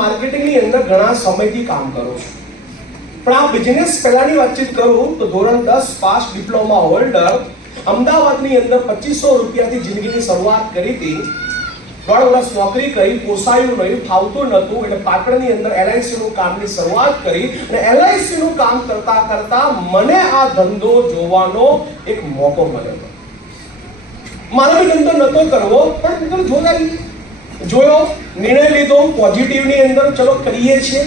માર્કેટિંગની અંદર ઘણા સમયથી કામ કરું છું, પણ આ બિઝનેસ પહેલાની વાતચીત કરું તો ધોરણ 10 પાસ ડિપ્લોમા હોલ્ડર અમદાવાદની અંદર 2500 રૂપિયાથી જિંદગીની શરૂઆત કરી હતી. 3 વર્ષ નોકરી કરી, પોસાયું નહીં, ફાવતું નહોતું, એટલે પાટણની અંદર LIC નું કામની શરૂઆત કરી અને LIC નું કામ કરતા કરતા મને આ ધંધો જોવાનો એક મોકો મળ્યો. મારો બી ધંધો નહોતો કરવો, પણ જોયો, નિર્ણય લીધો પોઝિટિવની અંદર, ચલો કરીએ છીએ.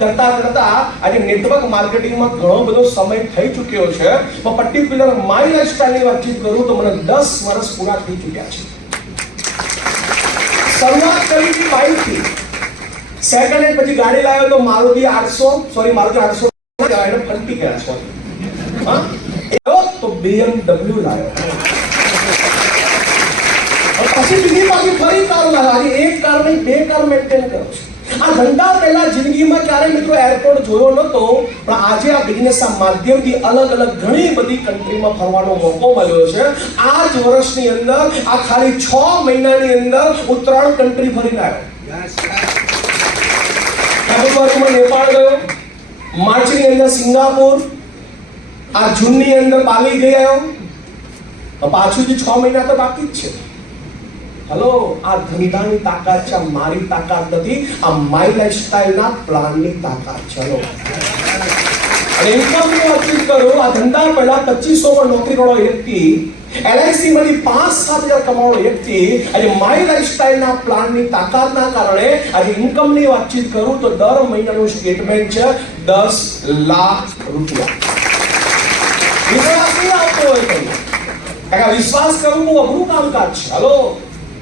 કરતા કરતા આજે નેટવર્ક માર્કેટિંગમાં ઘણો બધો સમય થઈ ચૂક્યો છે, પણ પર્ટિક્યુલર મારી લાઈફસ્ટાઈલની વાતચીત કરું તો મને 10 વર્ષ પૂરા થઈ ચૂક્યા છે. શરૂઆત કરી હતી બાઇકથી, સેકન્ડ હેન્ડ, પછી ગાડી લાવ્યો તો મારુતિ 800 એને ફંટી ગયા છો, તો BMW લાવ્યો. પછી બીજી પાછી ફરી કાર લાવ્યો. આજે એક કાર નહીં, 2 કાર મેન્ટેન કરું છું. આ ધંધા પહેલા જિંદગીમાં ક્યારે મિત્રો એરપોર્ટ જોયો નતો, પણ આજે આ બિઝનેસના માધ્યમથી અલગ અલગ ઘણી બધી કન્ટ્રીમાં ફરવાનો મોકો મળ્યો છે. આ જ વર્ષની અંદર, આ ખાલી 6 મહિનાની અંદર હું 3 કન્ટ્રી ફરીને આવ્યો. ફેબ્રુઆરીમાં નેપાળ ગયો, માર્ચની અંદર સિંગાપુર, આ જૂનની અંદર બાલી ગઈ આવ્યો, પાછું જે 6 મહિના તો બાકી જ છે. હલો, આ ધંધાની તાકાત છે, મારી તાકાત નથી, આ માય લાઈફસ્ટાઈલના પ્લાનની તાકાત છે. હલો, અને ઇન્કમની વાતચીત કરું, આ ધંધા પહેલા 2500 પર નોકરી વાળો વ્યક્તિ, LIC માંથી 5-7 હજાર કમાવાનો વ્યક્તિ, આજે માય લાઈફસ્ટાઈલના પ્લાનની તાકાતના કારણે આજે ઇન્કમની વાતચીત કરું તો દર મહિનાનું સ્ટેટમેન્ટ છે 10 લાખ રૂપિયા. વિશ્વાસ નહીં આવતો હોય તો વિશ્વાસ કરવું બહુ અઘરું કામકાજ છે. હલો,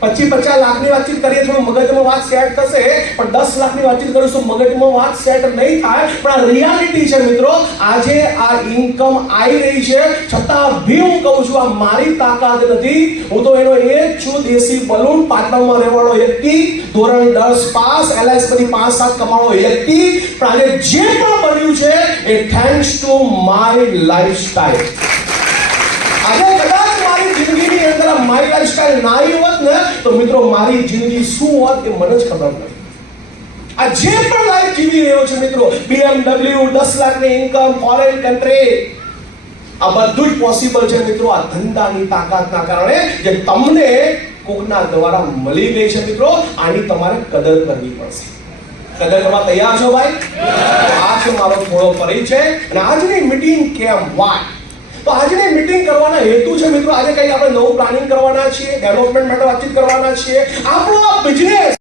25-50 લાખની વાતચીત કરીએ, થોડું મગજમાં વાત સેટ થશે, પણ 10 લાખની વાતચીત કરીશું મગજમાં વાત સેટ નહીં થાય. પણ આ રિયાલિટી છે મિત્રો. આજે આ ઇન્કમ આવી રહી છે, છતાં ભી હું કહું છું આ મારી તાકાત નથી. હું તો એનો એ જ છું, દેશી બલૂન, પાટણમાં રહેવાનો વ્યક્તિ, ધોરણ 10 પાસ, LIC માંથી 5-7 કમાવાનો વ્યક્તિ. પણ આજે જે પણ બન્યું છે એ થેન્ક્સ ટુ માય લાઈફસ્ટાઈલ. આજે કદાચ મારી જિંદગીની અંદર મારી લાઈફસ્ટાઈલ ના હોત ને તો મિત્રો મારી જિંદગી શું હોત એ મને જ ખબર નથી. આ જે પણ લાઈફ જીવી રહ્યો છે મિત્રો, BMW, 10 લાખની ઇન્કમ, ફોરેન કન્ટ્રી, આ બધું જ પોસિબલ છે મિત્રો આ ધંધાની તાકાતના કારણે, જે તમને કોકના દ્વારા મળી ગઈ છે મિત્રો. આની તમારે કદર કરવી પડશે. કદર કરવા તૈયાર છો ભાઈ? આ છે મારો થોડો પરિચય. અને આજની મીટિંગ કેમ, વાય? તો આજની મીટિંગ કરવાના હેતુ છે મિત્રો, આજે કઈ આપણે નવું પ્લાનિંગ કરવાના છીએ, ડેવલપમેન્ટ માટે વાતચીત કરવાના છીએ. આપણો આ બિઝનેસ